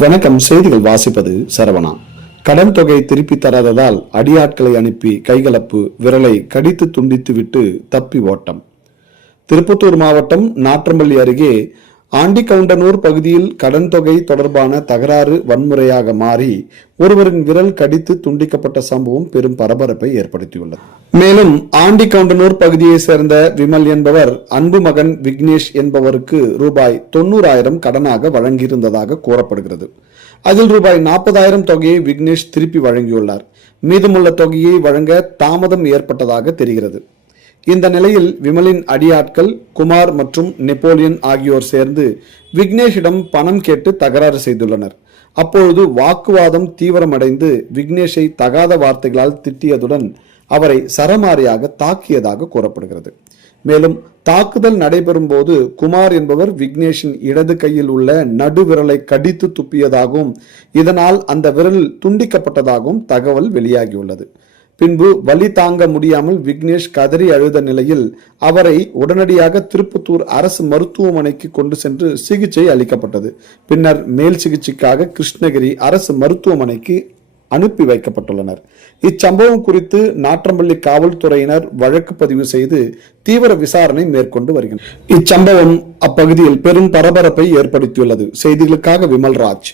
வணக்கம். செய்திகள் வாசிப்பது சரவணா. கடன் தொகை திருப்பி தராததால் அடியாட்களை அனுப்பி கைகலப்பு விரலை கடித்து துண்டித்து விட்டு தப்பி ஓட்டம். திருப்பத்தூர் மாவட்டம் நாற்றம்பள்ளி அருகே ஆண்டிக்கவுண்டனூர் பகுதியில் கடன் தொகை தொடர்பான தகராறு வன்முறையாக மாறி ஒருவரின் விரல் கடித்து துண்டிக்கப்பட்ட சம்பவம் பெரும் பரபரப்பை ஏற்படுத்தியுள்ளது. மேலும் ஆண்டிக்கவுண்டனூர் பகுதியை சேர்ந்த விமல் என்பவர் அன்பு மகன் விக்னேஷ் என்பவருக்கு ரூபாய் தொண்ணூறாயிரம் கடனாக வழங்கியிருந்ததாக கூறப்படுகிறது. அதில் ரூபாய் நாற்பதாயிரம் தொகையை விக்னேஷ் திருப்பி வழங்கியுள்ளார். மீதமுள்ள தொகையை வழங்க தாமதம் ஏற்பட்டதாக தெரிகிறது. இந்த நிலையில் விமலின் அடியாட்கள் குமார் மற்றும் நெப்போலியன் ஆகியோர் சேர்ந்து விக்னேஷிடம் பணம் கேட்டு தகராறு செய்துள்ளனர். அப்பொழுது வாக்குவாதம் தீவிரமடைந்து விக்னேஷை தகாத வார்த்தைகளால் திட்டியதுடன் அவரை சரமாரியாக தாக்கியதாக கூறப்படுகிறது. மேலும் தாக்குதல் நடைபெறும் போது குமார் என்பவர் விக்னேஷின் இடது கையில் உள்ள நடுவிரலை கடித்து துப்பியதாகவும் இதனால் அந்த விரல் துண்டிக்கப்பட்டதாகவும் தகவல் வெளியாகியுள்ளது. பின்பு வலி தாங்க முடியாமல் விக்னேஷ் கதறி அழுத நிலையில் அவரை உடனடியாக திருப்பத்தூர் அரசு மருத்துவமனைக்கு கொண்டு சென்று சிகிச்சை அளிக்கப்பட்டது. பின்னர் மேல் சிகிச்சைக்காக கிருஷ்ணகிரி அரசு மருத்துவமனைக்கு அனுப்பி வைக்கப்பட்டுள்ளனர். இச்சம்பவம் குறித்து நாற்றம்பள்ளி காவல்துறையினர் வழக்கு பதிவு செய்து தீவிர விசாரணை மேற்கொண்டு வருகின்றனர். இச்சம்பவம் அப்பகுதியில் பெரும் பரபரப்பை ஏற்படுத்தியுள்ளது. செய்திகளுக்காக விமல்ராஜ்